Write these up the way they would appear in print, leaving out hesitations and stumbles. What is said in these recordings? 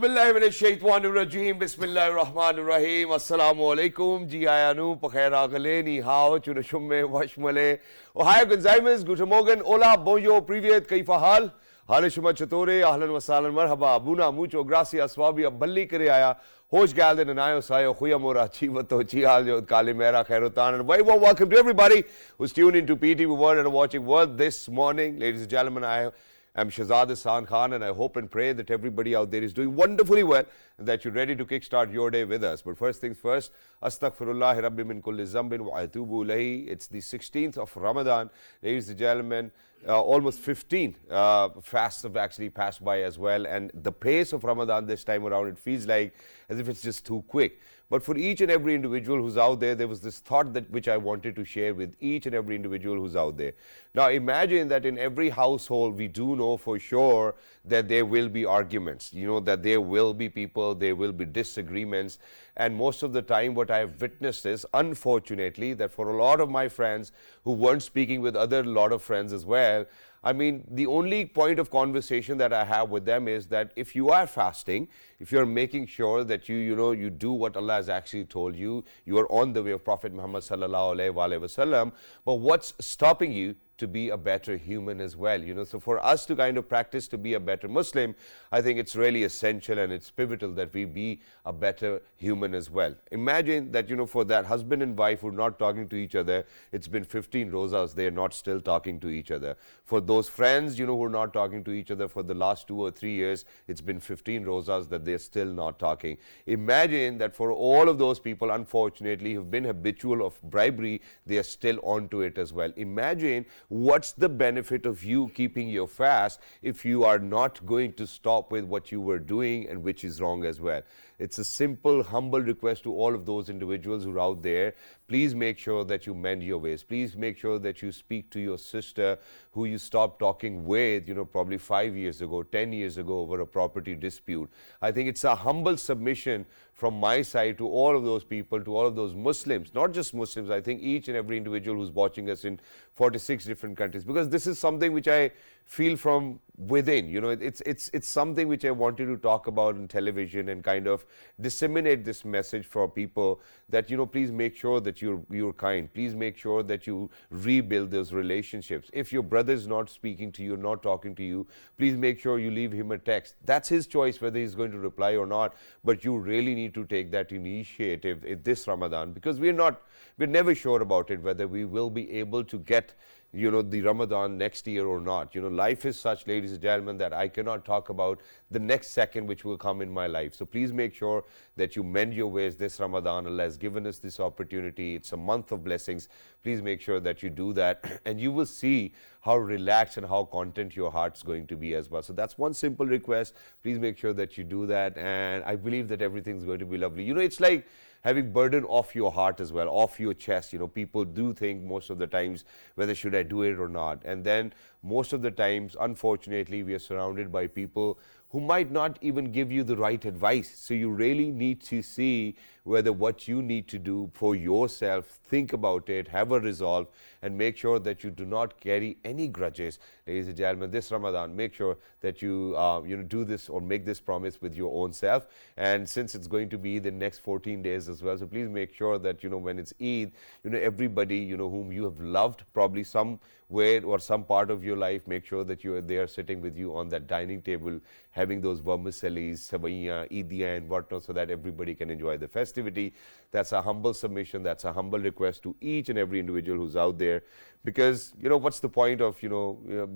बिल्लाहि मिनश शैतानिर रजीम बिस्मिल्लाहिर रहमानिर रहीम अस्सलामु अलैकुम जी ayanu pakhair ageleni hao chune shumme washmale ohio gonzaimes guten morgen hola bonjour privet kaifa hal hale shuma chatore ahlan wa sahlan marhaba abuna mucho gracias wabi balli kare aya hosh galde nanayo sayo khuyamora chivato chial jo kalimera khairutan and very warm welcome to everybody who's tuned into PTV World and watching World this morning. Ladies and gentlemen, I'm Shahzad Hassan Khan, and I hope and pray that everybody out there is doing wonderfully well and that you're ready to kickstart your day with us. But first things first, Astaghfirullah Rabbi min kulli zambin wa atubu ilayhi. It's the 16th of Ramadan. Ladies and gentlemen, almost 15 fasts have actually passed by as well. And the pace of Ramadan this time around, it feels like as if it's just too quick. But for each and every individual who's out there was this thought that which I wanted to share with each and every individual who's out there. Now imagine that in every household we do know for sure that there will be arguments, that there will be people, there will be disagreements. And most of the time what I have witnessed is, unfortunately, that for a lot of my friends who weren't speaking with other lot of friends as well, I mean, the only point of conversation that I have with them is that if you are fasting, if you're making sure that you do what Allah has actually told you, you are on the way of Prophet Muhammad sallallahu alaihi wasallam, but what's stopping you to be a better human as well? So for us to kind of practice to be a better Muslim, I think it's really essential and it's pivotal that we be a better human as well. Imagine that, for that husband and wife who are not talking to each other, it's been 15 rozas, they're not still talking to each other. For those friends, who are not talking to each other for the last 2 or 3 years, it's been 15 rozas that they're still not talking. Imagine that for all of those people, unfortunately, who've been habitual of bribery, they are still onto it as well. Imagine what's the benefit of you keeping your fast if you are not going to stop with what you were doing and which is wrong as well. It's a simple, humble request to all of those individuals who are out there. Please make sure that you mend your ways. Please make sure that you speak to your sister who you stopped talking with, probably 5 years ago, 10 years ago over a property dispute. I think it's a humble submission from my side to all of those people, to all of those Muslims, not just Muslims, I think each and every individual who's watching us in 46 different countries, because this is something which I feel from within. It's something which I wanted to talk about on television and kind of disseminate this message for people that, please make sure that you're kind. Please make sure that you rebuild those relationships. If your brother is not speaking to you, not talking to you, please make sure you leave him a text. That's his choice whether he's going to reply or not, but you really need to take that initiative in this Ramadan, because we're never sure about it whether we will be able to get the Ramadan next year or not. Life is such, ladies and gentlemen, that I cannot talk about the next second which will come in my life. So please make sure that you mend your ways this Ramadan. Allah has given us this opportunity. It's a month of blessings. Please make sure that you do that, and you will see how relaxed and how content your heart's going to be as well. So that's one simple request. Please make sure that you do that, and I believe that everything's going to be lovely. It's like having burden off your heart as well, off your chest. People do think most of the times whether should I do it or not. And then most of the times, unfortunately, we are surrounded by people who might not even give you the right advice. So you really need to see whether what you need to do for yourself, think about it, have a resolve, and make sure that you do not carry any grudges. Ladies and gentlemen, this Ramadan, make sure that you do this or make this promise with your own self. And since it's going to be the next 14 days as well, so please make sure that when it's Eid, everybody whom you have loved, probably somewhere or some part of your life, make sure that they are sitting with you on that dining table, having those vermicellis, savaiya, idiya and whatnot, so that everybody can enjoy the festivity. That's a humble submission. That's a humble request to each and every individual who's out there. Because, what's the point of,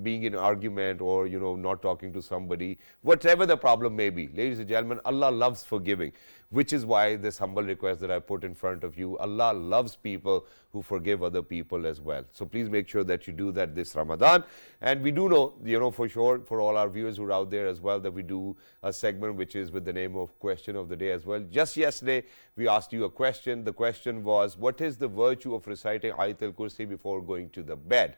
being in an argument or, not talking to somebody, whatever the problem may be. Ladies and gentlemen, Allah loves forgiving, which is why this humble request that I put in front of you. Allah loves people who forgive other people as well. So please make sure that you do that this Ramadan. And we do know, for sure, for all our viewers who are out there as well, that we do a segment which is with the name of Question of the Day as well. Just yesterday, we asked you a question. The question was, what is the virtue of reciting Ayatul Kursi before going to the bed?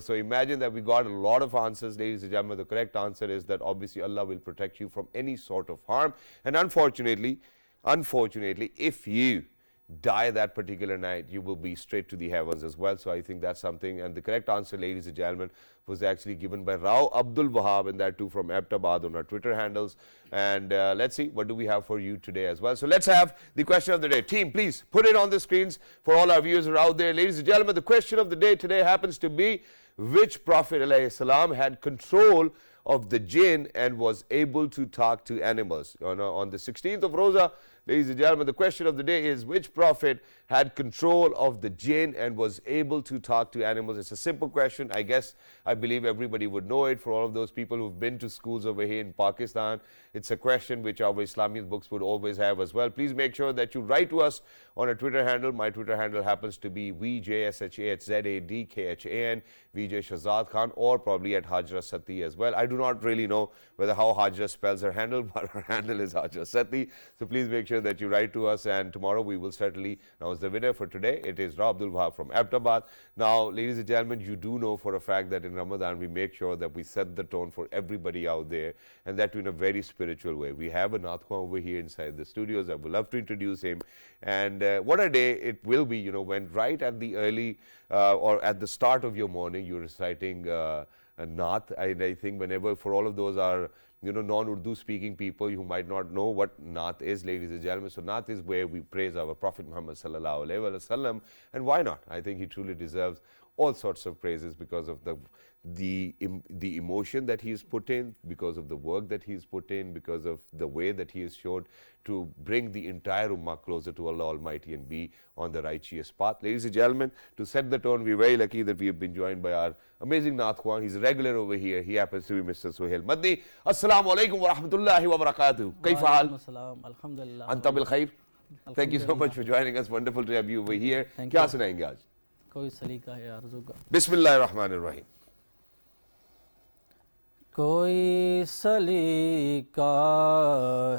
So imagine that we got a lot of answers, ladies and gentlemen. The correct answer is that obviously Allah will protect you from any sort of harm. And unfortunately, if you die that particular night, you will be straight to the heavens as well. So I think that's something. And the correct answer, ladies and gentlemen, was actually given by Rao Abdul Wahab, and that too from Abtabad on our Twitter handles. And let's see, what do we have for you today as well. So let's have the question of the day. Team, please put it on the screens for all our viewers who are out there. Ladies and gentlemen, the question of the day today happens to be, which Prophet ﷺ had control of the jinn and was able to talk to animals? On the 16th of Rosa, ladies and gentlemen, the question of the day is, which Prophet had control of the jinn and was able to talk to animals? It's a simple question. I believe everybody would know it. For all of those people who've been to schools over here in Pakistan, it's a question which our Islamic books would always have as well. Please make sure that you write to us on a Twitter handle. My Twitter handle happens to be VJSHAZADKHAN, VJ Shahzad Khan, or probably at Hajra Sati as well. I do not really know how Hajra spells her handle, but her handle is Hajra Sati. So please make sure that you write to us, and tomorrow we will certainly announce the winner for today. It is Ra Abdul Wahab from Abtabad. Now, ladies and gentlemen, you do know for a fact that in Ramadan we make sure that we set the tone for everybody out there, and that in a very spiritual way. We have a Nathwa over here inside the studios. I would love to introduce him. And what a day it will be, when right at the early or at the start of your morning you're reciting a Nath. I think whenever, for all of those are non-Urdu speaking people who might not know what Nath is, ladies and gentlemen. So Nath is where we praise our Prophet Muhammad sallallahu alaihi wasallam, and why not? I think he truly deserves all sorts of praises because of the emotion that he has put in, because of the work that he has put in, because of the way that he has showed to bring the entire Ummah closer to Allah Almighty and be on the righteous path. Ladies and gentlemen, to set the tone, we're very lucky that we have been joined by our amazing Nathwa. He's a regular over here. He happens to be Mr. Suhail Madni. Assalamu alaikum wa rahmatullahi wa barakatuh. Kaifa hal? Alhamdulillah. Anta bil khair. Thank you so much for joining us. Wonderful to have you over here. Kya sunayenge aaj? کوئی سلیقہ ہے آرزو کا. بسم اللہ الرحمن الرحیم. کوئی سلیقہ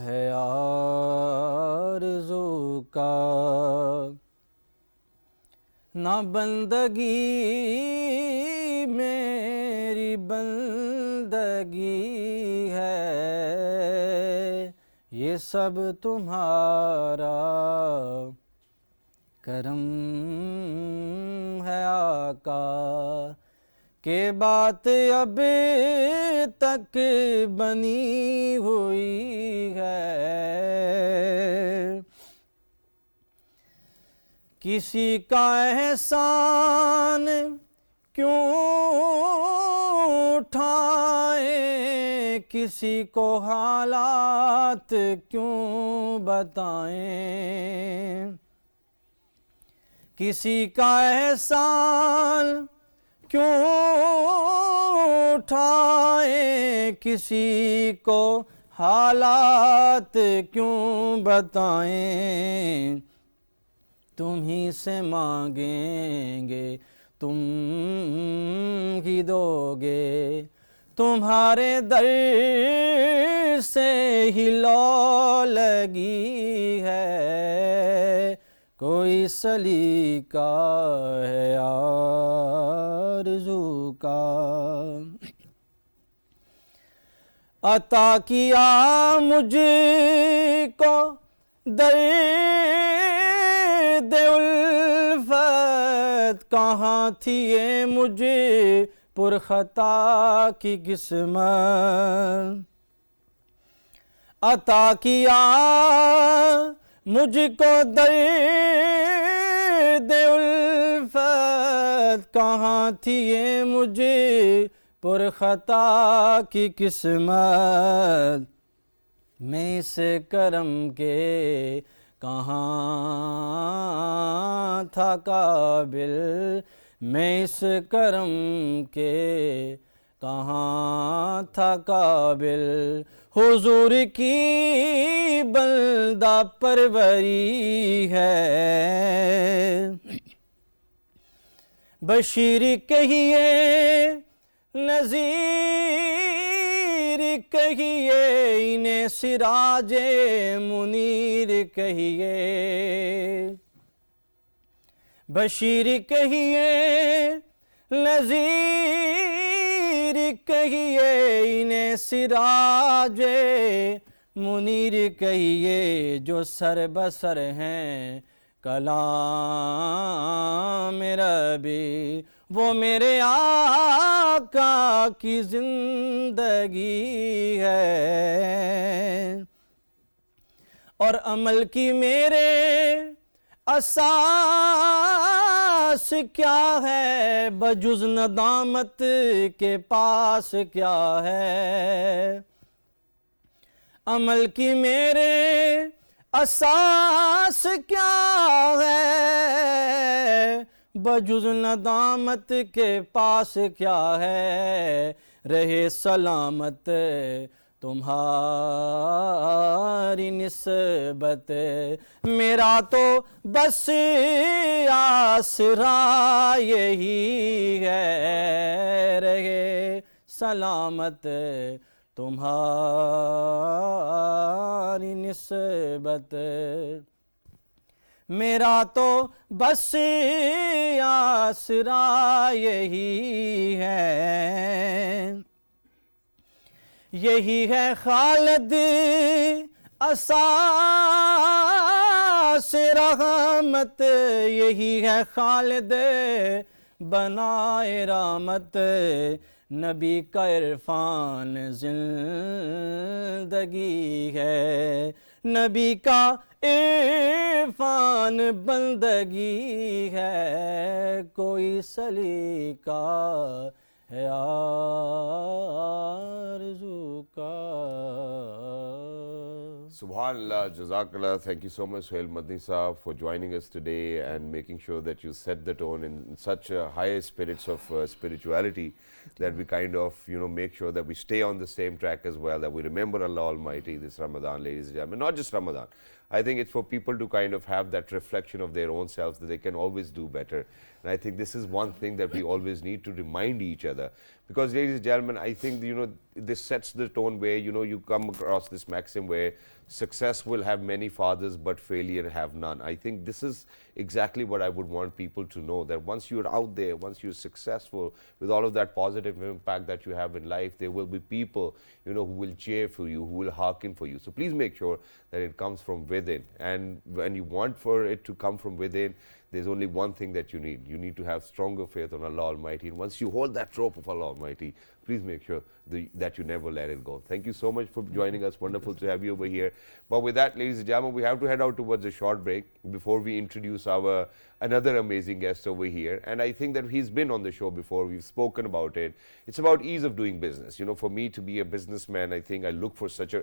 ہے آرزو کا، نہ بندگی میری بندگی ہے، یہ سب تمہارا کرم ہے آقا، کہ بات اب تک بنی ہوئی ہے، کسی کا احسان کیوں اٹھائیں، کسی کو حالات کیوں بتائیں، کسی کا احسان کیوں اٹھائیں، کسی کو حالات کیوں بتائیں، تم ہی سے مانگیں گے تم ہی دو گے، تمہارے در سے ہی لو لگی ہے، کوئی سلیقہ ہے آرزو کا، عطا کیا مجھ کو درد الفت، کہاں تھی یہ مجھے پرخطا کی قسمت، عطا کیا مجھ کو درد الفت، کہاں تھی یہ مجھے پرخطا کی قسمت، میں اس کرم کے کہاں تھا قابل، میں اس کرم کے کہاں تھا قابل، حضور کی بندہ پروری ہے، بشیر کہیے نذیر کہیے، انہیں سراج منیر کہیے، بشیر کہیے نذیر کہیے، انہیں سراج منیر کہیے، جو سر بسر ہیں कलाम रबी, वो मेरे आका की जिंदगी है। और अमल की मेरे असास क्या है, बजुज़ नदामत के पास क्या है। अमल की मेरे असास क्या है, बजुज़ नदामत के पास क्या है। रहे सलामत तुम्हारी निस्बत, मेरा तो बस आसरा यही है। रहे सलामत तुम्हारी निस्बत, मेरा तो बस आसरा यही है। यही है खालिद असास रहमत, यही है खालिद बनाए रहमत। नबी का इरफान जिंदगी है, नबी का इरफान बंदगी है। कोई सलीका है आरज़ू का। Subhanallah, Jazakallah. Thank you so much, Sohail Madni Saab, for joining us today and making sure that you set the tone in such high spirits of spirituality that we kind of, make sure that we stay on the same track as well, that we remember Allah Almighty this Ramadan, ladies and gentlemen. Not just Ramadan. I think it's for people to kind of have that reflection of their own selves, that they can always do better. And I think this is one thing that we always need to remind each other. Because, ladies and gentlemen, I think, this sets the tone where, you come across this maxim where success will have many fathers, but failure have none. I think this is exactly what I would want people to know, that once you're out there, once you're successful, with all of that positive impact that you have in life, there will be people, who will cheer for you, who will hearken for you. So please make sure that it comes from within. And when you want for it to come from within, there's only one thing that you need. You need to have stronger faith on Allah Almighty. And once you hold that rope of Allah Almighty, please make sure that you never let it go. Thank you so much for joining us. Wonderful to have you over here. But with that, ladies and gentlemen, we have to head out towards a short break before we introduce our another amazing guest over here. And I think that he's been on the show before. We've spoken about it. It's about ease of doing business. For me to be a businessman, I think I look for such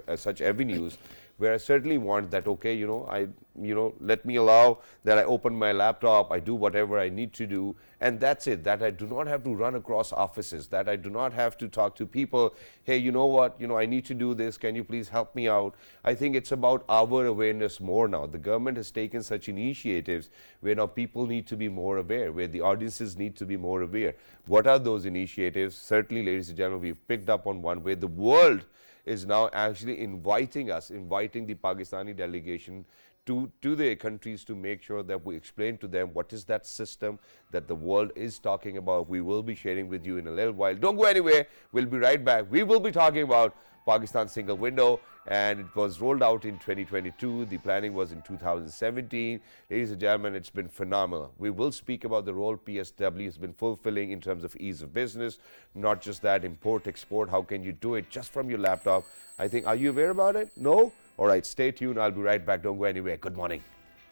avenues where I certainly want that, okay, let me allow that I open my laptop, I do whatever I need to do, and that's it, that I do not have to run across offices, that I do not have to talk to people, hey, you know what, I need to do this, can you please help me out? I think it's about our awareness more now. The government has taken such initiatives where now people need to be more aware, where the audiences need to be more aware. What are those initiatives? Certainly, ladies and gentlemen, we've picked up on one where the world is now actually inviting the Pakistani delegation to their countries to make sure that we explain to them what is that system that the world is talking about. We will be sharing with you in a little while. Don't go anywhere. We'll be right back. We will be talking about Pakistan single window, and it was rolled out in 2022. The planning was in 2017. Ladies and gentlemen, it's been phenomenal. We will speak about the role PSW has been fulfilling in terms of ease of business, not just that, import, export, how can you do it just from your laptop? I think, are you aware about it? No? All right, stay tuned. I'll be right back. Don't go anywhere. Good morning.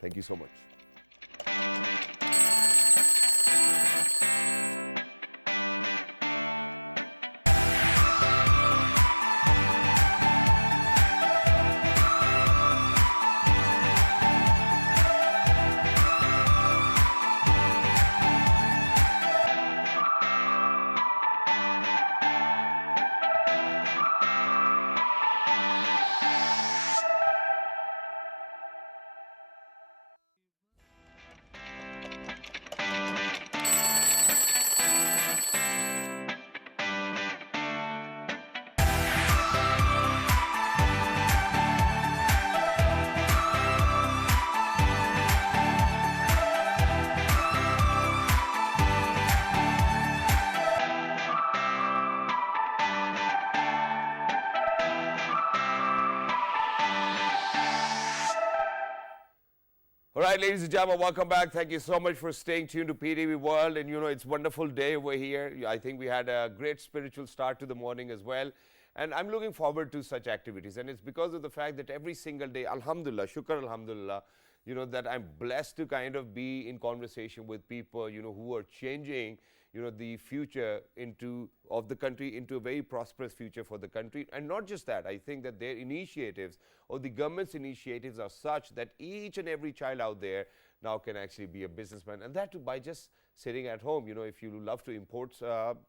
Thank you so much. All right, ladies and gentlemen, welcome back. Thank you so much for staying tuned to PTV World. And it's a wonderful day over here. I think we had a great spiritual start to the morning as well. And I'm looking forward to such activities. And it's because of the fact that every single day, alhamdulillah, shukr alhamdulillah, that I'm blessed to kind of be in conversation with people, who are changing, the future of the country into a very prosperous future for the country. And not just that, I think that their initiatives or the government's initiatives are such that each and every child out there now can actually be a businessman, and that too by just sitting at home. If you love to import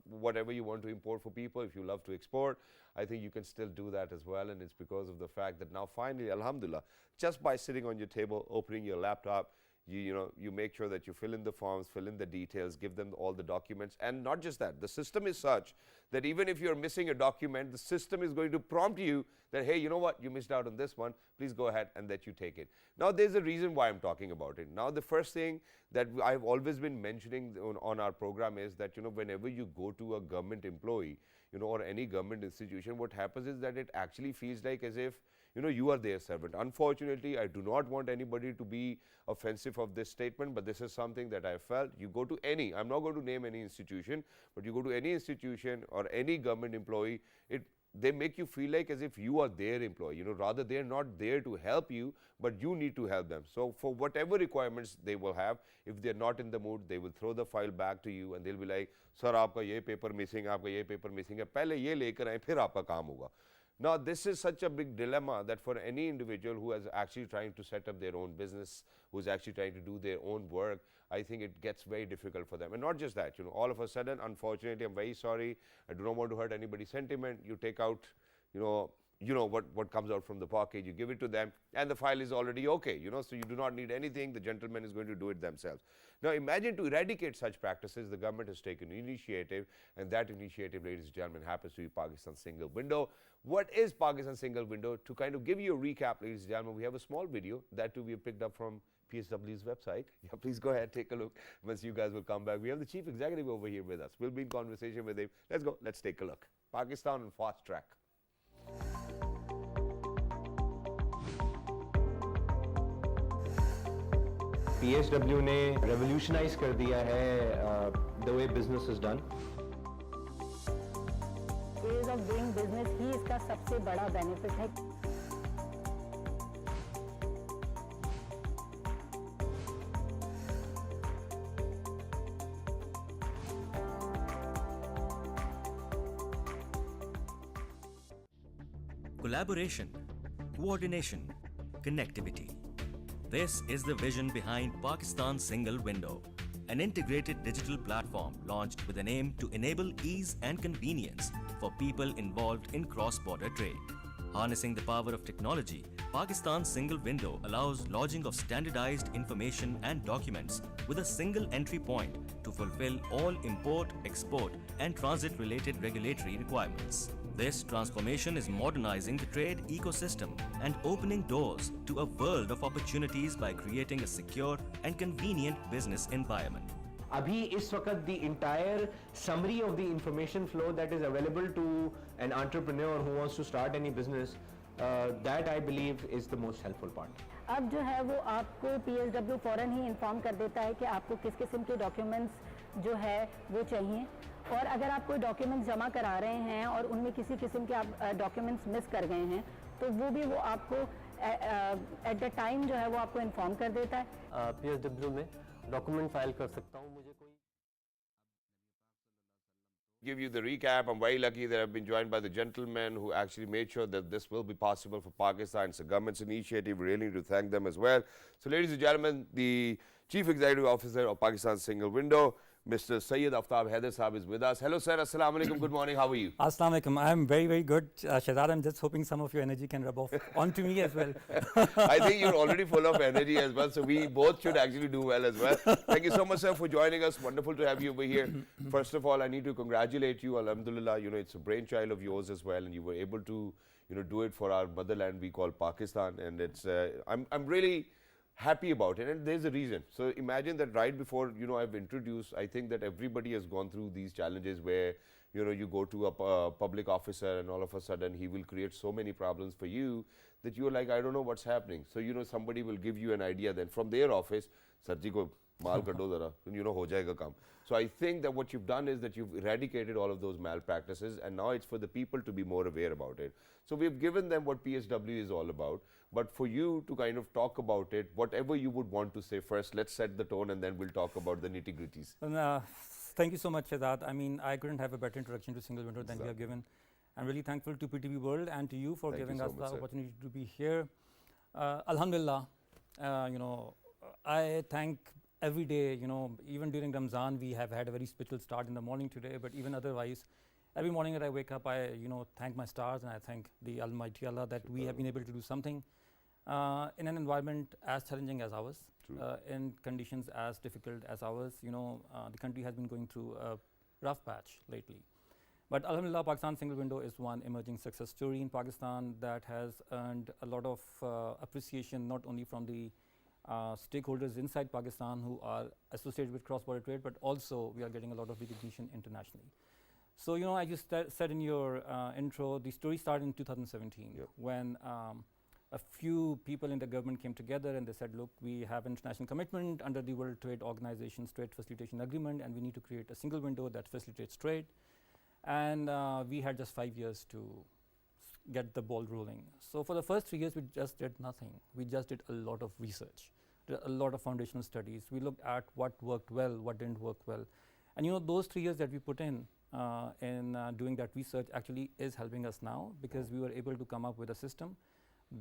whatever you want to import for people, if you love to export, I think you can still do that as well. And it's because of the fact that now finally, alhamdulillah, just by sitting on your table, opening your laptop, you make sure that you fill in the forms, fill in the details, give them all the documents. And not just that, the system is such that even if you're missing a document, the system is going to prompt you that, hey, you know what, you missed out on this one, please go ahead and that you take it. Now, there's a reason why I'm talking about it. Now, the first thing that I've always been mentioning on our program is that, whenever you go to a government employee, or any government institution, what happens is that it actually feels like as if, you are their servant. Unfortunately, I do not want anybody to be offensive of this statement, but this is something that I felt. You go to any, I'm not going to name any institution, but you go to any institution or any government employee, they make you feel like as if you are their employee, rather they're not there to help you, but you need to help them. So for whatever requirements they will have, if they're not in the mood, they will throw the file back to you and they'll be like, sir, aapka ye paper missing, aapka ye paper missing hai, pehle ye lekar aaye, phir aapka kaam hoga. Now, this is such a big dilemma that for any individual who is actually trying to set up their own business, who's actually trying to do their own work, I think it gets very difficult for them. And not just that, all of a sudden, unfortunately, I'm very sorry, I do not want to hurt anybody's sentiment. You take out, what comes out from the pocket, you give it to them, and the file is already okay, so you do not need anything, the gentleman is going to do it themselves. Now, imagine to eradicate such practices, the government has taken an initiative, and that initiative, ladies and gentlemen, happens to be Pakistan Single Window. What is Pakistan Single Window? To kind of give you a recap, ladies and gentlemen, we have a small video that too we have picked up from PSW's website. Yeah, please go ahead, take a look. Once you guys will come back, we have the chief executive over here with us. We'll be in conversation with him. Let's go, let's take a look. Pakistan on fast track. PSW ने revolutionize कर दिया है the way business is done. Ways of doing business ही इसका सबसे बड़ा benefit है. Collaboration, coordination, connectivity. This is the vision behind Pakistan Single Window, an integrated digital platform launched with an aim to enable ease and convenience for people involved in cross-border trade. Harnessing the power of technology, Pakistan Single Window allows lodging of standardized information and documents with a single entry point to fulfill all import, export, and transit-related regulatory requirements. This transformation is modernizing the trade ecosystem and opening doors to a world of opportunities by creating a secure and convenient business environment. अभी इस वक्त the entire summary of the information flow that is available to an entrepreneur who wants to start any business, that I believe is the most helpful part. अब जो है वो आपको PSW फौरन ही inform कर देता है कि आपको किस किस्म के डॉक्यूमेंट्स जो है वो चाहिए, और अगर आप कोई डॉक्यूमेंट्स जमा करा रहे हैं और उनमें किसी किस्म के आप डॉक्यूमेंट्स मिस कर गए हैं तो वो भी वो आपको एट द टाइम जो है वो आपको इन्फॉर्म कर देता है. PSW में डॉक्यूमेंट फाइल कर सकता हूँ. मुझे कोई Give you the recap. I'm very lucky that I've been joined by the gentleman who actually made sure that this will be possible for Pakistan. It's a government's initiative. We really need to thank them as well. So, ladies and gentlemen, the Chief Executive Officer of Pakistan Single Window, Mr. Syed Aftab Haider Sahab is with us. Hello, sir. Assalamu alaikum. Good morning. How are you? Assalamu alaikum. I'm very, very good. Shahzad, I'm just hoping some of your energy can rub off onto me as well. I think you're already full of energy as well, so we both should actually do well as well. Thank you so much, sir, for joining us. Wonderful to have you over here. First of all, I need to congratulate you. Alhamdulillah, it's a brainchild of yours as well, and you were able to, do it for our motherland we call Pakistan. And it's, I'm really happy about it, and there's a reason. So imagine that right before I've introduced, I think that everybody has gone through these challenges where you go to a public officer and all of a sudden he will create so many problems for you that you're like, I don't know what's happening. So somebody will give you an idea then from their office, sir ji ko maal kar do zara, ho jayega kaam. So I think that what you've done is that you've eradicated all of those malpractices, and now it's for the people to be more aware about it. So we've given them what PSW is all about, but for you to kind of talk about it, whatever you would want to say first, let's set the tone and then we'll talk about the nitty-gritties. Thank you so much, Shahzad. I mean, I couldn't have a better introduction to single window than you have given. I'm really thankful to PTV World and to you for giving us the opportunity to be here. Alhamdulillah, I thank every day, even during Ramzan, we have had a very spiritual start in the morning today, but even otherwise, every morning that I wake up, I thank my stars and I thank the Almighty Allah that we have been able to do something in an environment as challenging as ours, in conditions as difficult as ours. The country has been going through a rough patch lately. But Alhamdulillah, Pakistan Single Window is one emerging success story in Pakistan that has earned a lot of appreciation, not only from the stakeholders inside Pakistan who are associated with cross-border trade, but also we are getting a lot of recognition internationally. So, as you said in your intro, the story started in 2017 when a few people in the government came together and they said, look, we have international commitment under the World Trade Organization's Trade Facilitation Agreement, and we need to create a single window that facilitates trade. And we had just 5 years to get the ball rolling. So for the first 3 years, we just did nothing. We just did a lot of research, a lot of foundational studies. We looked at what worked well, what didn't work well. And those 3 years that we put in doing that research actually is helping us now, because we were able to come up with a system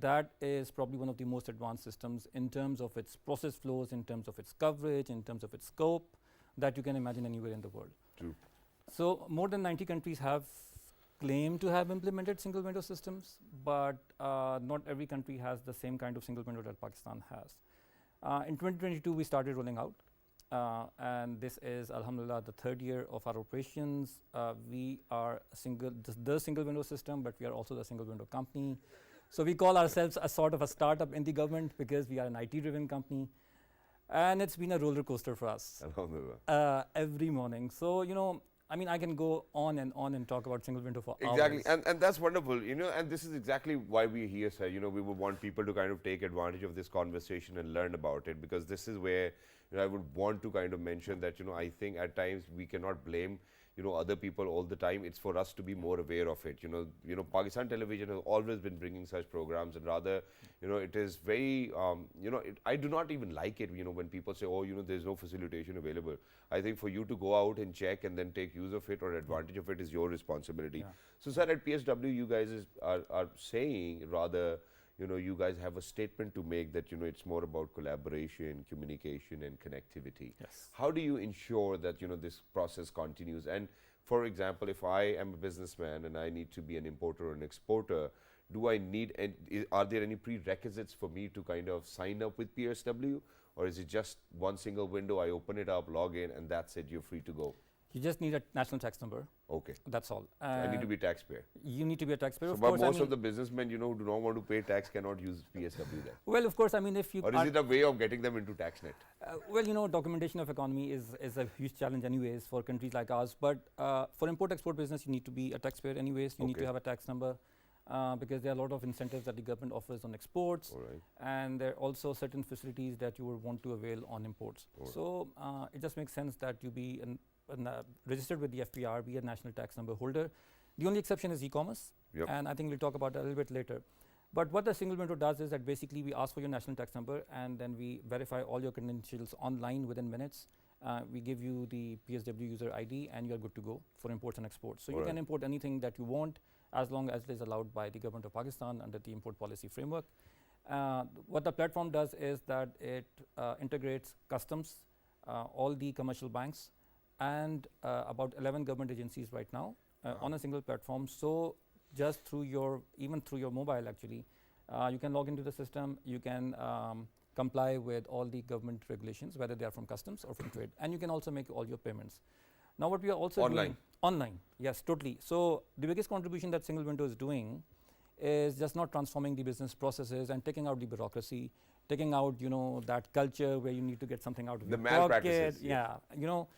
that is probably one of the most advanced systems in terms of its process flows, in terms of its coverage, in terms of its scope, that you can imagine anywhere in the world. True. So more than 90 countries have claimed to have implemented single window systems, but not every country has the same kind of single window that Pakistan has. In 2022, we started rolling out, and this is, Alhamdulillah, the 3rd year of our operations. We are the single window system, but we are also the single window company. So we call ourselves a sort of a startup in the government because we are an IT-driven company. And it's been a roller coaster for us. Alhamdulillah. Every morning. So, I can go on and talk about single window for hours. Exactly, and that's wonderful, and this is exactly why we're here, sir. We would want people to kind of take advantage of this conversation and learn about it, because this is where I would want to kind of mention that, I think at times we cannot blame other people all the time. It's for us to be more aware of it. Pakistan Television has always been bringing such programs, and rather, it is very, I do not even like it, when people say, oh, there's no facilitation available. I think for you to go out and check and then take use of it or advantage of it is your responsibility. Yeah. So, sir, at PSW, you guys are saying, rather, you guys have a statement to make that, it's more about collaboration, communication, and connectivity. Yes. How do you ensure that, this process continues? And for example, if I am a businessman and I need to be an importer or an exporter, do I need, and are there any prerequisites for me to kind of sign up with PSW? Or is it just one single window, I open it up, log in, and that's it, you're free to go? You just need a national tax number. Okay. That's all. I need to be a taxpayer. You need to be a taxpayer. So, of but course, most of the businessmen, who do not want to pay tax cannot use PSW then. Well, of course, if you... Or is it a way of getting them into TaxNet? Well, documentation of economy is a huge challenge anyways for countries like ours. But for import-export business, you need to be a taxpayer anyways. You need to have a tax number. Because there are a lot of incentives that the government offers on exports, and there are also certain facilities that you would want to avail on imports. So it just makes sense that you be registered with the FPR, be a national tax number holder. The only exception is e-commerce, and I think we'll talk about that a little bit later. But what the single window does is that basically we ask for your national tax number, and then we verify all your credentials online within minutes. We give you the PSW user ID, and you're good to go for imports and exports. So you can import anything that you want, as long as it is allowed by the government of Pakistan under the import policy framework. What the platform does is that it integrates customs, all the commercial banks, and about 11 government agencies right now on a single platform. So just even through your mobile actually, you can log into the system, you can comply with all the government regulations, whether they are from customs or from trade, and you can also make all your payments. Now what we are also doing online, yes, totally. So the biggest contribution that single window is doing is just not transforming the business processes and taking out the bureaucracy. taking out, you know, that culture where you need to get something out of The your malpractices, pocket. Yeah, you know,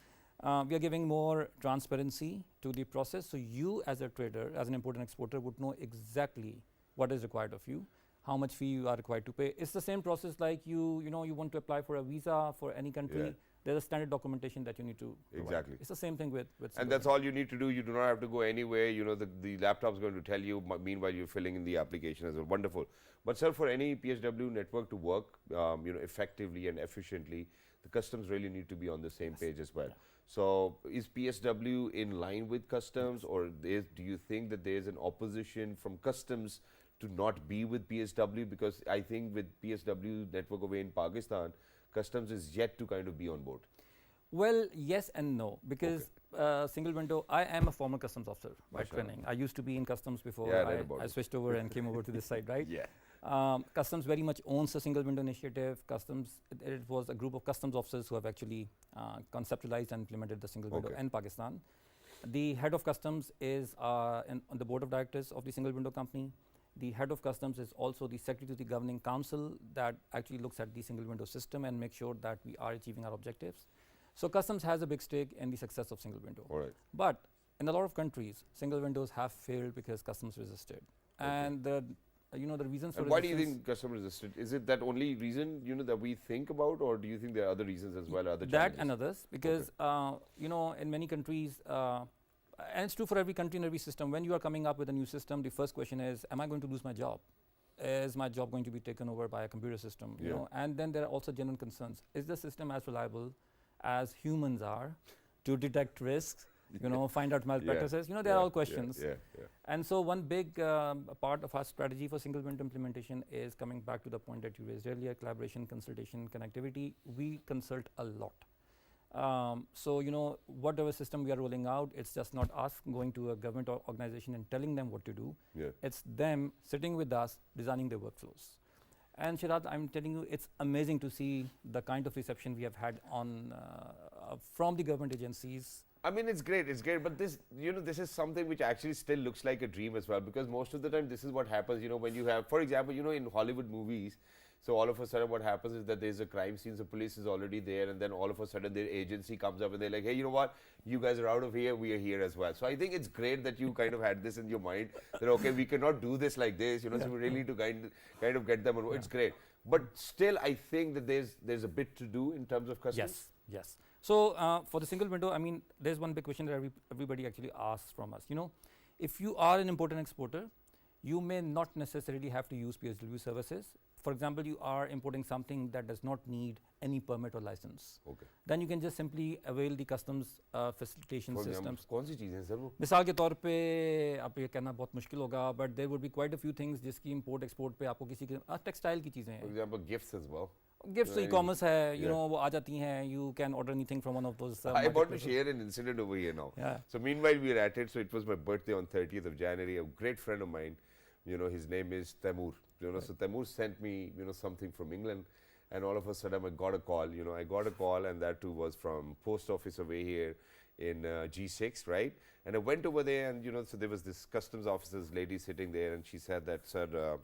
we are giving more transparency to the process, so you as a trader, as an importer and exporter, would know exactly what is required of you, how much fee you are required to pay. It's the same process like you know, you want to apply for a visa for any country. Yeah. There's a standard documentation that you need to provide. Exactly. It's the same thing with And that's all you need to do. You do not have to go anywhere. You know, the laptop's going to tell you, meanwhile you're filling in the application as well. Wonderful. But sir, for any PSW network to work, you know, effectively and efficiently, the customs really need to be on the same page as well. So is PSW in line with customs, or do you think that there's an opposition from customs to not be with PSW? Because I think with PSW network away in Pakistan, customs is yet to kind of be on board. Well, yes and no, because single window, I am a former customs officer by training. I used to be in customs before I switched over and came over to this side, right? Yeah. Customs very much owns the single window initiative. Customs, it was a group of customs officers who have actually conceptualized and implemented the single window in Pakistan. The head of customs is on the board of directors of the single window company. The head of customs is also the secretary to the governing council that actually looks at the single window system and makes sure that we are achieving our objectives. So customs has a big stake in the success of single window. All right. But in a lot of countries, single windows have failed because customs resisted. And the reasons for why do you think customs resisted? Is it that only reason, you know, that we think about, or do you think there are other reasons as well, other challenges? That and others, because you know, in many countries, and it's true for every country and every system, when you are coming up with a new system, the first question is, am I going to lose my job? Is my job going to be taken over by a computer system? You know? And then there are also genuine concerns. Is the system as reliable as humans are to detect risks, you know, find out malpractices? You know, there are all questions. And so one big part of our strategy for single window implementation is coming back to the point that you raised earlier: collaboration, consultation, connectivity. We consult a lot. So, you know, whatever system we are rolling out, it's just not us going to a government organization and telling them what to do. It's them sitting with us, designing their workflows. And Shirad, I'm telling you, it's amazing to see the kind of reception we have had on from the government agencies. I mean, it's great, but this, you know, this is something which actually still looks like a dream as well, because most of the time this is what happens, you know, when you have, for example, you know, in Hollywood movies, so all of a sudden what happens is that there's a crime scene, the police is already there, and then all of a sudden their agency comes up and they're like, hey, you know what, you guys are out of here, we are here as well. So I think it's great that you kind of had this in your mind, that okay, we cannot do this like this, you know, so we really need to kind of get them on. It's great. But still, I think that there's a bit to do in terms of customs. Yes. So for the single window, I mean, there's one big question that everybody actually asks from us. You know, if you are an importer and exporter, you may not necessarily have to use PSW services. For example, you are importing something that does not need any permit or license. Then you can just simply avail the customs facilitation systems. कौन सी चीजें हैं sir वो? मिसाल के तौर पे आप ये कहना बहुत मुश्किल होगा, but there would be quite a few things जिसकी import export पे आपको किसी के textile की चीजें हैं. For example, gifts as well. Gifts, e-commerce है, you know, वो आ जाती हैं. You can order anything from one of those. I want to share an incident over here now. So meanwhile we are at it. So it was my birthday on 30th of January. A great friend of mine, you know, his name is Taimur. You know, so Taimur sent me, you know, something from England, and all of a sudden I got a call. You know, I got a call, and that too was from post office over here in G6, right? And I went over there, and you know, so there was this customs officer's lady sitting there, and she said that, sir,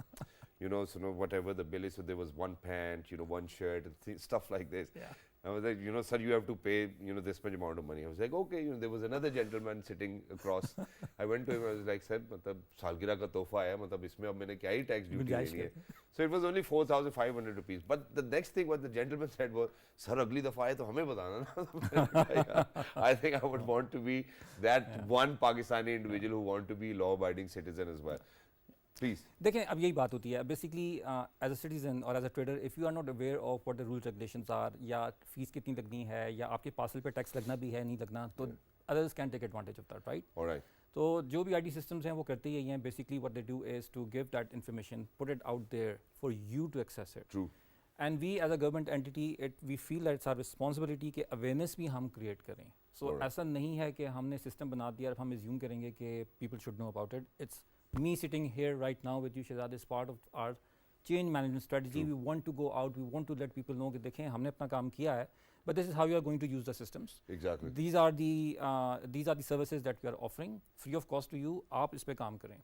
you know, so whatever the bill is, so there was one pant, you know, one shirt, and stuff like this. I was like, you know, sir, you have to pay, you know, this much amount of money. I was like, okay, you know, there was another gentleman sitting across. I went to him, I was like, sir, मतलब सालगिरह का तोहफा है, मतलब इसमें अब मैंने क्या ही tax duty लेनी है. So it was only 4,500 rupees. But the next thing what the gentleman said was, sir, अगली दफा है तो हमें बताना ना. I think I would want to be that one Pakistani individual who want to be law-abiding citizen as well. Please. देखें, अब यही बात होती है. Basically, as a citizen or as a trader, if you are not aware of what the rules regulations are, या fees कितनी लगनी है, या आपके पार्सल पे टैक्स लगना भी है नहीं लगना, तो others can take advantage of that, right? All right. तो जो भी IT systems हैं वो करते ही हैं. Basically, what they do is to give that information, put it out there for you to access it. True. And we as a government entity, we feel that it's our responsibility कि awareness भी हम create करें. So ऐसा नहीं है कि हमने system बना दिया और हम assume करेंगे कि people should know about it. It's me sitting here right now with you, Shahzad, is part of our change management strategy. We want to go out, we want to let people know कि देखें हमने अपना काम किया है, but this is how you are going to use the systems. Exactly. These are the services that we are offering free of cost to you. आप इस पे काम करें.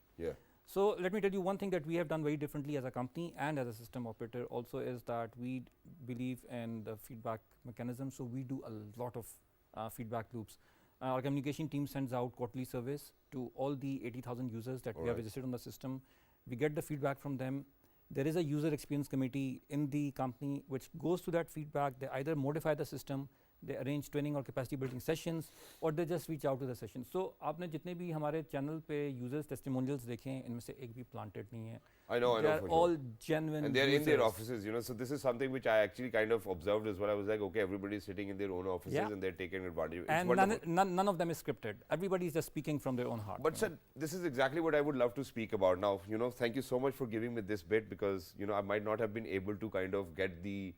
So let me tell you one thing that we have done very differently as a company and as a system operator also is that we believe in the feedback mechanism. So we do a lot of feedback loops. Our communication team sends out quarterly surveys to all the 80,000 users that we have registered on the system. We get the feedback from them. There is a user experience committee in the company which goes to that feedback. They either modify the system, they arrange training or capacity building sessions, or they just reach out to the session. So आपने जितने भी हमारे channel पे users testimonials देखे हैं, इनमें से एक भी planted नहीं है. I know, They are for all sure. genuine. And they're in their users. offices, you know. So this is something which I actually kind of observed as well. I was like, okay, everybody's sitting in their own offices Yeah. and they're taking advantage. It's And wonderful. none of them is scripted. Everybody is just speaking from their own heart. But sir, this is exactly what I would love to speak about now. You know, thank you so much for giving me this bit because, you know, I might not have been able to kind of get the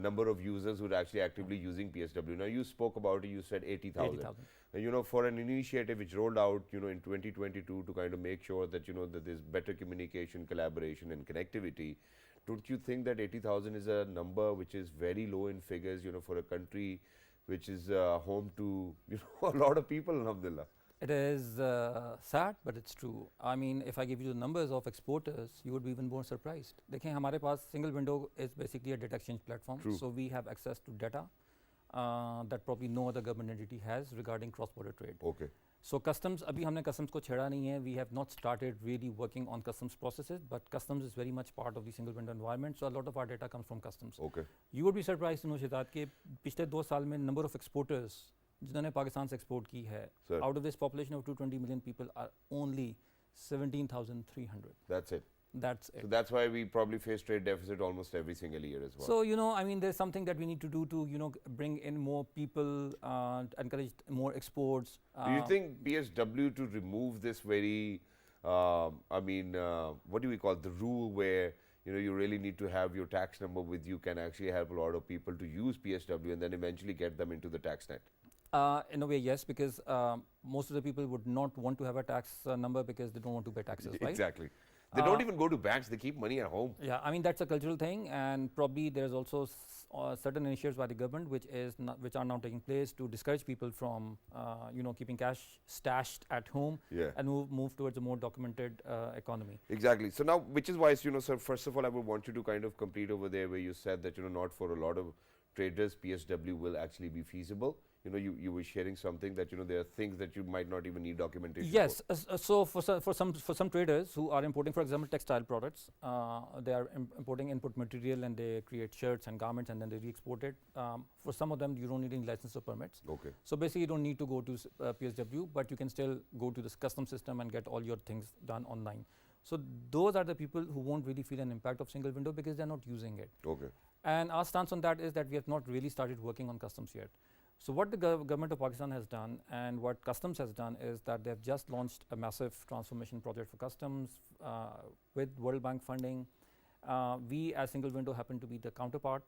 number of users who are actually actively using PSW. Now, you spoke about it, you said 80,000. 80,000. You know, for an initiative which rolled out, you know, in 2022 to kind of make sure that, you know, that there's better communication, collaboration and connectivity, don't you think that 80,000 is a number which is very low in figures, you know, for a country which is home to, you know, a lot of people, alhamdulillah? It is sad, but it's true. I mean, if I give you the numbers of exporters, you would be even more surprised. देखें हमारे पास single window is basically a data exchange platform. True. So we have access to data that probably no other government entity has regarding cross-border trade. Okay. So customs, अभी हमने customs को छेड़ा नहीं है. We have not started really working on customs processes, but customs is very much part of the single window environment. So a lot of our data comes from customs. Okay. You would be surprised to know Shahzad कि पिछले 2 साल में number of exporters जिन्होंने पाकिस्तान से export की है, Sir. out of this population of 220 million people are only 17,300. That's it. That's it. So that's why we probably face trade deficit almost every single year as well. So, you know, I mean, there's something that we need to do to, you know, bring in more people, encourage more exports. Do you think PSW to remove this very, I mean, what do we call it, the rule where, you know, you really need to have your tax number with you can actually help a lot of people to use PSW and then eventually get them into the tax net? In a way, yes, because most of the people would not want to have a tax number because they don't want to pay taxes, right? Exactly. They don't even go to banks, they keep money at home. Yeah, I mean, that's a cultural thing, and probably there's also certain initiatives by the government which are now taking place to discourage people from, you know, keeping cash stashed at home and move towards a more documented economy. Exactly. So now, which is why, you know, sir, first of all, I would want you to kind of complete over there where you said that, you know, not for a lot of traders, PSW will actually be feasible. You know, you were sharing something that, you know, there are things that you might not even need documentation Yes. for. So for some traders who are importing, for example, textile products, they are importing input material and they create shirts and garments and then they re-export it. For some of them, you don't need any license or permits. Okay. So basically, you don't need to go to PSW, but you can still go to this custom system and get all your things done online. So those are the people who won't really feel an impact of single window because they're not using it. Okay. And our stance on that is that we have not really started working on customs yet. So what the government of Pakistan has done and what customs has done is that they have just launched a massive transformation project for customs with World Bank funding. We as Single Window happen to be the counterpart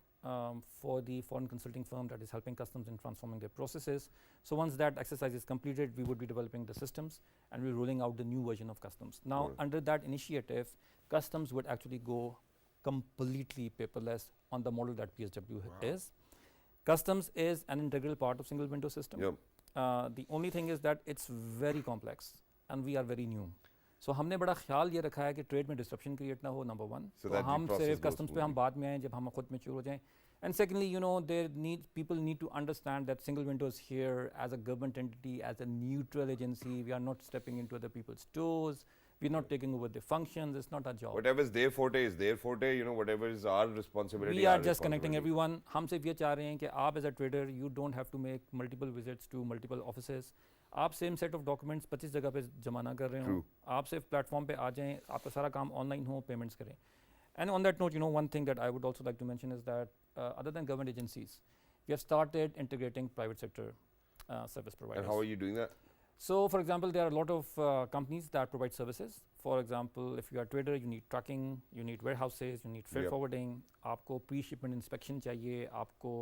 for the foreign consulting firm that is helping customs in transforming their processes. So once that exercise is completed, we would be developing the systems and we're rolling out the new version of customs. Now, under that initiative, customs would actually go completely paperless on the model that PSW is. Customs is an integral part of single window system. The only thing is that it's very complex and we are very new. So हमने बड़ा ख्याल ये रखा है कि trade में disruption create ना हो, नंबर वन. So तो हम सिर्फ कस्टम्स पे हम बाद में आएँ जब हम खुद मैच्योर हो जाएं. And secondly, you know, people need to understand that single window is here as a government entity, as a neutral agency. We are not stepping into other people's toes. We're not taking over their functions. It's not our job. Whatever is their forte is their forte. You know, whatever is our responsibility. We are just connecting everyone. हम सिर्फ ये चाह रहे हैं कि आप as a trader, you don't have to make multiple visits to multiple offices. आप same set of documents 25 जगह पे जमा ना कर रहे हो. आप सिर्फ platform पे आ जाएं, आपका सारा काम online हो, payments करें. And on that note, you know, one thing that I would also like to mention is that other than government agencies, we have started integrating private sector service providers. And how are you doing that? So, for example, there are a lot of companies that provide services. For example, if you are a trader, you need trucking, you need warehouses, you need freight forwarding, आपको pre-shipment inspection चाहिए, आपको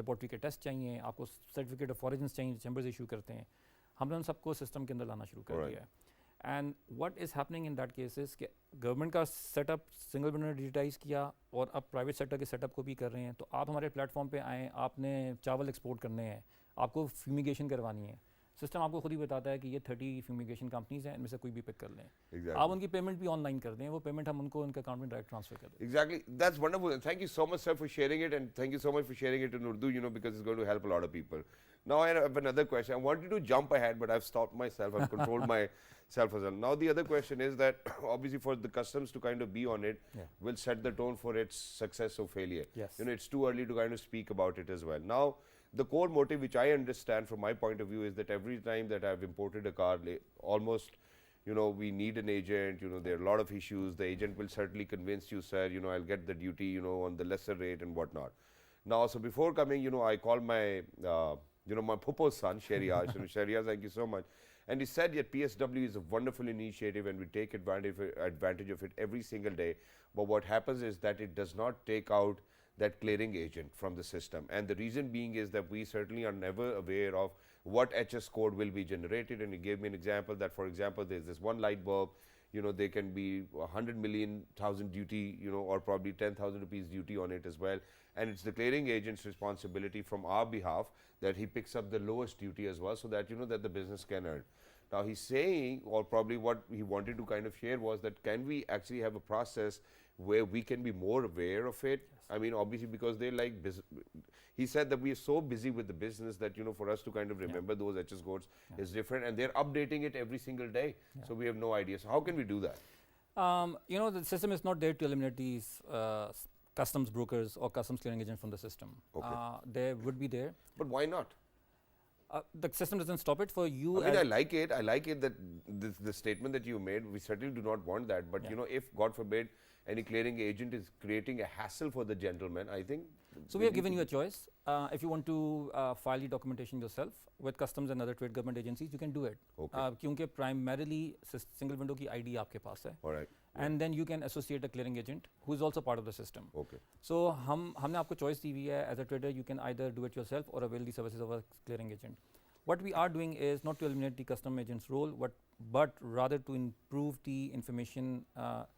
laboratory के test चाहिए, आपको certificate of origins चाहिए, chambers issue करते हैं. हमने उन सबको system के अंदर लाना शुरू कर दिया है. And what is happening in that case is कि government का setup single window ने digitize किया और अब private sector के setup को भी कर रहे हैं. तो आप हमारे platform पे आएँ, आपने चावल export करने हैं, आपको fumigation करवानी है. सिस्टम आपको खुद ही बताता है कि ये 30 फ्यूमिगेशन कंपनीज हैं, इनमें से कोई भी पिक कर लें। Exactly. आप उनकी पेमेंट भी ऑनलाइन कर दें, वो पेमेंट हम उनको उनके अकाउंट में डायरेक्ट ट्रांसफर कर दें। Exactly. That's wonderful. And thank you so much, sir, for sharing it. And thank you so much for sharing it in Urdu, because it's going to help a lot of people. Now I have another question. I wanted to jump ahead, but I've stopped myself. I've controlled myself as well. Now the other question is that obviously for the customs to kind of be on it will set the tone for its success or failure. Yes. It's too early to kind of speak about it as well. Now the core motive, which I understand from my point of view, is that every time that I've imported a car, almost, we need an agent, there are a lot of issues. The agent will certainly convince you, sir, I'll get the duty, on the lesser rate and whatnot. Now, so before coming, I called my, my Pupo's son, Shariaz. Shariaz, thank you so much. And he said, yeah, PSW is a wonderful initiative and we take advantage of it every single day. But what happens is that it does not take out that clearing agent from the system. And the reason being is that we certainly are never aware of what HS code will be generated. And he gave me an example that, for example, there's this one light bulb, there can be 100 million thousand duty, or probably 10,000 rupees duty on it as well. And it's the clearing agent's responsibility from our behalf that he picks up the lowest duty as well, so that, that the business can earn. Now he's saying, or probably what he wanted to kind of share was that can we actually have a process where we can be more aware of it? I mean, obviously, because they're like, he said that we are so busy with the business that, for us to kind of remember those HS codes is different, and they're updating it every single day. So we have no idea. So how can we do that? The system is not there to eliminate these customs brokers or customs clearing agents from the system. They would be there. But why not? The system doesn't stop it for you. I mean, I like it. I like it that the statement that you made, we certainly do not want that. But, if, God forbid, any clearing agent is creating a hassle for the gentleman, I think. So we have given you a choice. If you want to file your documentation yourself with customs and other trade government agencies, you can do it. Because primarily single window ki ID aapke paas hai. All right. And then you can associate a clearing agent who is also part of the system. Okay. So हमने आपको choice दी हुई है, as a trader you can either do it yourself or avail the services of a clearing agent. What we are doing is not to eliminate the custom agent's role, but rather to improve the information,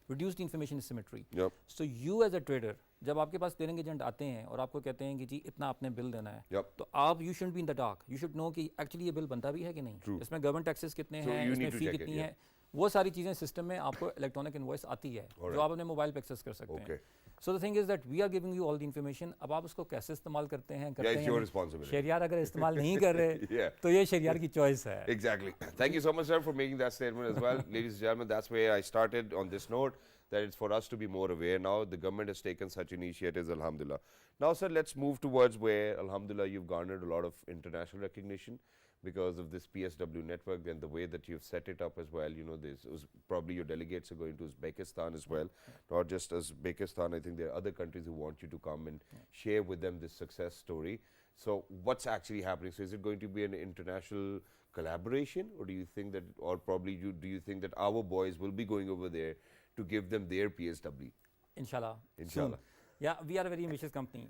reduce the information asymmetry. Yep. So you as a trader, जब आपके पास clearing agent आते हैं और आपको कहते हैं कि जी इतना आपने bill देना है, yep. तो आप you shouldn't be in the dark. You should know कि actually ये bill बनता भी है कि नहीं. True. इसमें government taxes कितने So हैं, you इसमें need to fee check कितनी it, है, वो सारी चीज़ें सिस्टम में आपको इलेक्ट्रॉनिक इनवॉइस आती है जो आप अपने मोबाइल पे एक्सेस कर सकते हैं. So the thing is that we are giving you all the information. अब आप उसको कैसे इस्तेमाल करते हैं it's your responsibility. शरियार अगर इस्तेमाल नहीं कर रहे तो ये शरियार की choice है. Exactly. Thank you so much, sir, for making that statement as well. Ladies and gentlemen, that's where I started on this note, that it's for us to be more aware now. The government has taken such initiatives, alhamdulillah. Now, sir, let's move towards where, alhamdulillah, you've garnered a lot of international recognition because of this PSW network and the way that you've set it up as well. This was probably your delegates are going to Uzbekistan as well. Not just Uzbekistan, I think there are other countries who want you to come and share with them this success story. So what's actually happening? So is it going to be an international collaboration, or do you think that, or probably do you think that our boys will be going over there to give them their PSW? Inshallah. Inshallah. Yeah, we are a very ambitious company.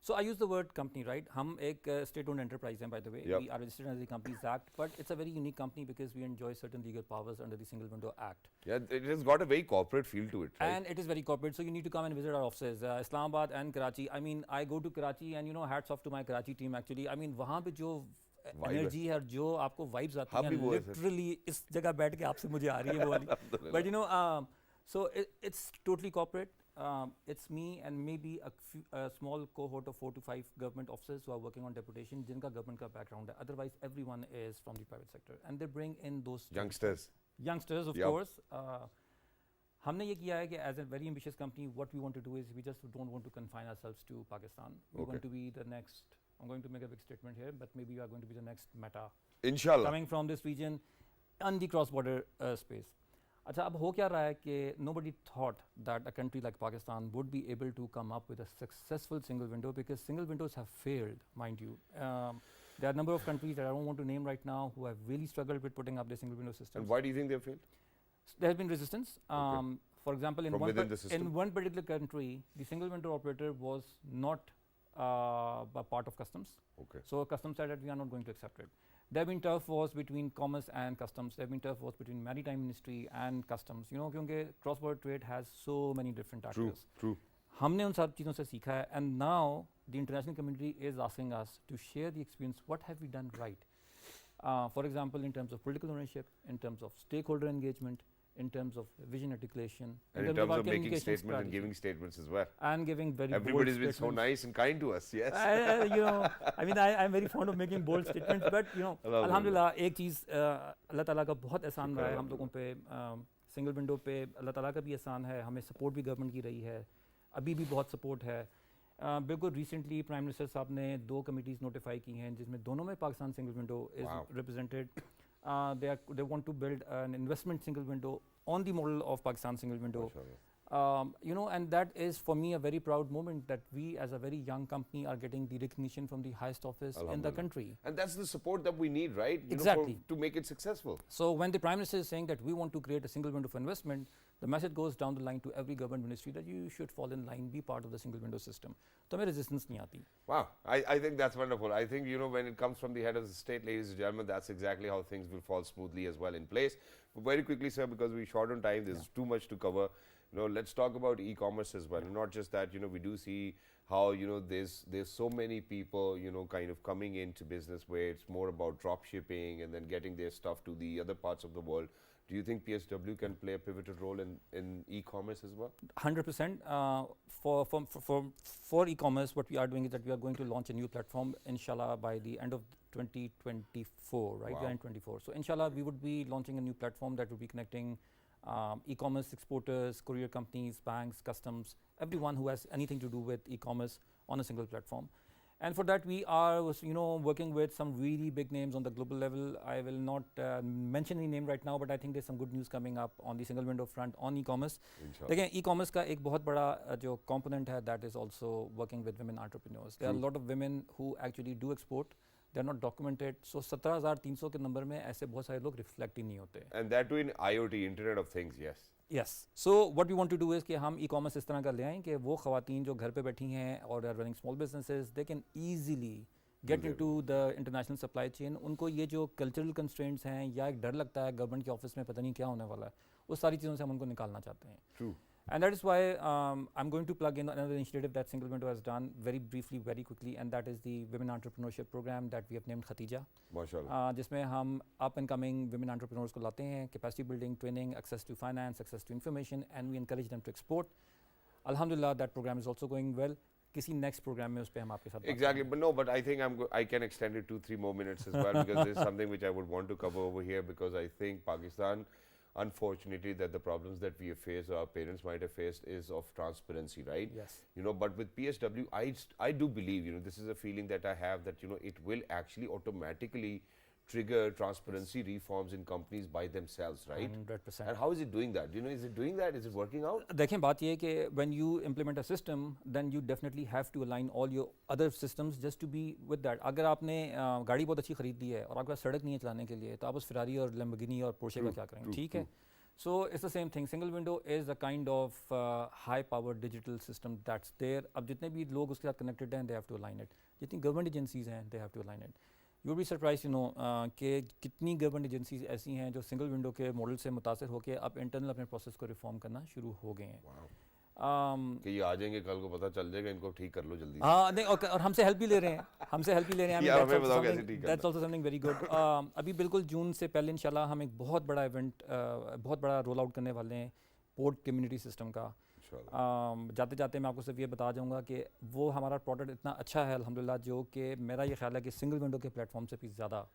So I use the word company, right? हम एक state-owned enterprise हैं, by the way. Yep. We are registered under the Companies Act, but it's a very unique company because we enjoy certain legal powers under the Single Window Act. Yeah, it has got a very corporate feel to it, right? And it is very corporate, so you need to come and visit our offices, Islamabad and Karachi. I mean, I go to Karachi and hats off to my Karachi team actually. I mean, वहाँ पे जो energy है और जो आपको vibes आती हैं, literally इस जगह बैठ के आपसे मुझे आ रही है वो वाली. But so it's totally corporate. It's me and maybe a small cohort of 4 to 5 government officers who are working on deputation, जिनका government का background है. Otherwise, everyone is from the private sector, and they bring in those youngsters. Youngsters, of course. हमने ये किया है कि as a very ambitious company, what we want to do is we just don't want to confine ourselves to Pakistan. We want to be the next. I'm going to make a big statement here, but maybe we are going to be the next Meta. Inshallah. Coming from this region, on the cross-border space. अच्छा अब हो क्या रहा है कि nobody thought that a country like Pakistan would be able to come up with a successful single window, because single windows have failed, mind you. There are a number of countries that I don't want to name right now who have really struggled with putting up their single window systems. And why do you think they have failed? There has been resistance. For example, in one particular country, the single window operator was not a part of customs. So customs said that we are not going to accept it. There have been turf wars between commerce and customs. There have been turf wars between maritime ministry and customs. Because cross-border trade has so many different actors. True. हमने उन सब चीज़ों से सीखा है, and now the international community is asking us to share the experience, what have we done right, for example in terms of political ownership, in terms of stakeholder engagement, in terms of vision articulation, And in terms of making statements and giving statements as well. and giving very Everybody's bold been so statements. nice and kind to us, yes. You know, I mean, I'm very fond of making bold statements, but you know, alhamdulillah, एक चीज़ अल्लाह ताला का बहुत एहसान रहा है हम लोगों पे, सिंगल विंडो पे अल्लाह ताला का भी एहसान है, हमें सपोर्ट भी गवर्नमेंट की रही है, अभी भी बहुत सपोर्ट है। बिल्कुल रिसेंटली प्राइम मिनिस्टर साहब ने 2 कमिटीज़ नोटिफाई की हैं जिसमें दोनों में Pakistan single window is represented. they want to build an investment single window on the model of Pakistan single window. You know, and that is for me a very proud moment that we as a very young company are getting the recognition from the highest office in the country. And that's the support that we need, right? You Exactly. know, to make it successful. So when the Prime Minister is saying that we want to create a single window for investment, the message goes down the line to every government ministry that you should fall in line, be part of the single window system. तो हमें resistance नहीं आती. Wow, I think that's wonderful. I think, you know, when it comes from the head of the state, ladies and gentlemen, that's exactly how things will fall smoothly as well in place. But very quickly, sir, because we're short on time, there's too much to cover. You know, let's talk about e-commerce as well. And not just that, you know, we do see how, you know, there's so many people, you know, kind of coming into business where it's more about drop shipping and then getting their stuff to the other parts of the world. Do you think PSW can play a pivotal role in e-commerce as well? 100%. For e-commerce, what we are doing is that we are going to launch a new platform, inshallah, by the end of 2024, right? Wow. We are in 24. So inshallah, we would be launching a new platform that would be connecting e-commerce exporters, courier companies, banks, customs, everyone who has anything to do with e-commerce on a single platform. And for that, we are, you know, working with some really big names on the global level. I will not mention any name right now, but I think there's some good news coming up on the single window front on e-commerce. Again, e-commerce का एक बहुत बड़ा जो component है, that is also working with women entrepreneurs. There are a lot of women who actually do export. They are not documented. So 17,300 के number में ऐसे बहुत सारे लोग reflect ही नहीं होते. And that too in IoT, Internet of Things, yes. Yes. So what we want to do is कि हम e-commerce इस तरह का ले आएं कि वो ख़वातीन जो घर पे बैठी हैं और are running small businesses, they can easily get into the international supply chain. उनको ये जो cultural constraints हैं या एक डर लगता है गवर्नमेंट के ऑफिस में पता नहीं क्या होने वाला है, उस सारी चीज़ों से हम उनको निकालना चाहते हैं. True. And that is why I'm going to plug in another initiative that Single Window has done very briefly, very quickly, and that is the Women Entrepreneurship Program that we have named Khatija. MashaAllah. जिसमें हम up and coming women entrepreneurs को लाते हैं, capacity building, training, access to finance, access to information, and we encourage them to export. Alhamdulillah, that program is also going well. किसी next program में उस पे हम आपके साथ Exactly, but no, but I think I can extend it 2-3 more minutes as well because there's something which I would want to cover over here because I think Pakistan, unfortunately, that the problems that we have faced or our parents might have faced is of transparency, right? Yes. You know, but with PSW, I do believe, you know, this is a feeling that I have that, you know, it will actually automatically trigger transparency reforms in companies by themselves, right? 100%. And how is it doing that? You know, is it doing that? Is it working out? देखें बात ये है कि when you implement a system, then you definitely have to align all your other systems just to be with that. अगर आपने गाड़ी बहुत अच्छी खरीद ली है और आपके पास सड़क नहीं है चलाने के लिए, तो आप उस Ferrari और Lamborghini और Porsche का क्या करेंगे? ठीक है? So it's the same thing. Single window is a kind of high-powered digital system that's there. अब जितने भी लोग उसके साथ connected हैं, they have to align it. जितनी government agencies हैं, they have to align it. You will be surprised, you know, कि कितनी गवर्नमेंट एजेंसीज ऐसी हैं जो सिंगल विंडो के मॉडल से मुतासर होकर अब इंटरनल अपने प्रोसेस को रिफॉर्म करना शुरू हो गए हैं. कि ये आ जाएंगे कल को पता चल जाएगा इनको ठीक कर लो जल्दी. हाँ नहीं और हमसे हेल्प भी ले रहे हैं, हमसे हेल्प भी ले रहे हैं. हमें बताओ कैसे ठीक करना. That's also something very good. अभी बिल्कुल जून से पहले इंशाल्लाह हम एक बहुत बड़ा इवेंट, बहुत बड़ा रोल आउट करने वाले हैं पोर्ट कम्युनिटी सिस्टम का. जाते जाते मैं आपको सिर्फ ये बता जाऊंगा कि वो हमारा प्रोडक्ट इतना अच्छा है अल्हम्दुलिल्लाह, जो कि मेरा ये ख्याल है कि सिंगल विंडो के प्लेटफॉर्म से भी ज़्यादा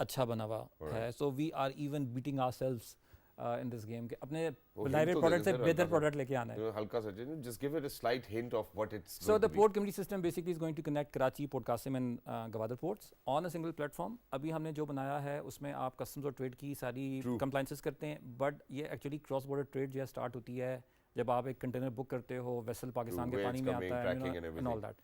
अच्छा बना हुआ है. So we are even beating ourselves in this game के अपने बनाए प्रोडक्ट से बेहतर प्रोडक्ट लेके आना है. हल्का सा just give it a slight hint of what it's so the port community system basically is going to connect Karachi, Port Qasim and Gwadar ports on a single platform. अभी हमने जो बनाया है उसमें आप कस्टम्स और ट्रेड की सारी कंप्लाइंसेस करते हैं, बट ये एक्चुअली क्रॉस बॉर्डर ट्रेड जो है स्टार्ट होती है जब आप एक कंटेनर बुक करते हो, वेसल पाकिस्तान के पानी में आता है एंड ऑल दैट.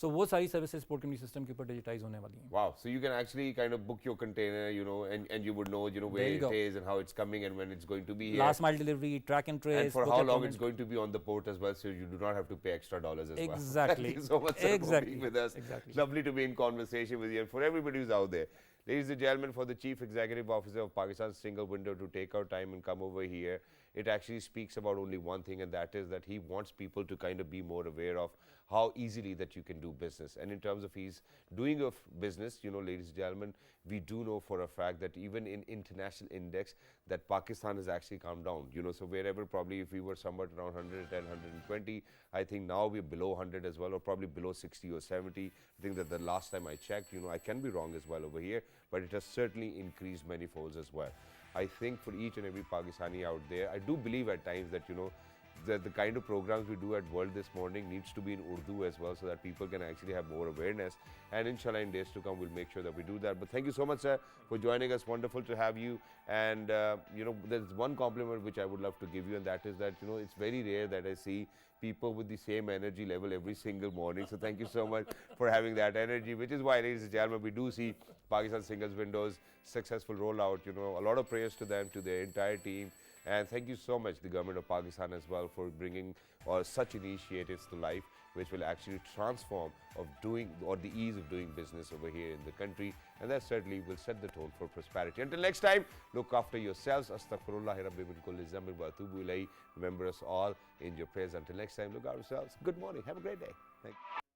So वो सारी सर्विसेज पोर्ट कम्युनिटी सिस्टम के ऊपर डिजिटाइज होने वाली हैं. Wow, so you can actually kind of book your container, you know, and you would know, you know, where it is and how it's coming and when it's going to be here. Last mile delivery, track and trace. And for how long it's going to be on the port as well, so you do not have to pay extra dollars as well. Exactly. Thank you so much, sir, for being with us. Exactly. Lovely to be in conversation with you. And for everybody who's out there, ladies and gentlemen, for the Chief Executive Officer of Pakistan's Single Window to take our time and come over here it actually speaks about only one thing, and that is that he wants people to kind of be more aware of how easily that you can do business. And in terms of his doing of business, you know, ladies and gentlemen, we do know for a fact that even in international index that Pakistan has actually come down, you know, so wherever probably if we were somewhat around 110, 120, I think now we're below 100 as well, or probably below 60 or 70. I think that the last time I checked, you know, I can be wrong as well over here, but it has certainly increased many folds as well. I think for each and every Pakistani out there, I do believe at times that, you know, the kind of programs we do at World this morning needs to be in Urdu as well, so that people can actually have more awareness. And inshallah, in days to come, we'll make sure that we do that. But thank you so much, sir, for joining us. Wonderful to have you. And, you know, there's one compliment which I would love to give you, and that is that, you know, it's very rare that I see people with the same energy level every single morning. So thank you so much for having that energy, which is why, ladies and gentlemen, we do see Pakistan Singles Windows successful rollout. You know, a lot of prayers to them, to their entire team. And thank you so much, the government of Pakistan as well, for bringing such initiatives to life, which will actually transform of doing, or the ease of doing business over here in the country. And that certainly will set the tone for prosperity. Until next time, look after yourselves. Astaghfirullahi rabbi min kulli zambin wa atubu ilayhi. Remember us all in your prayers. Until next time, look after yourselves. Good morning. Have a great day. Thank you.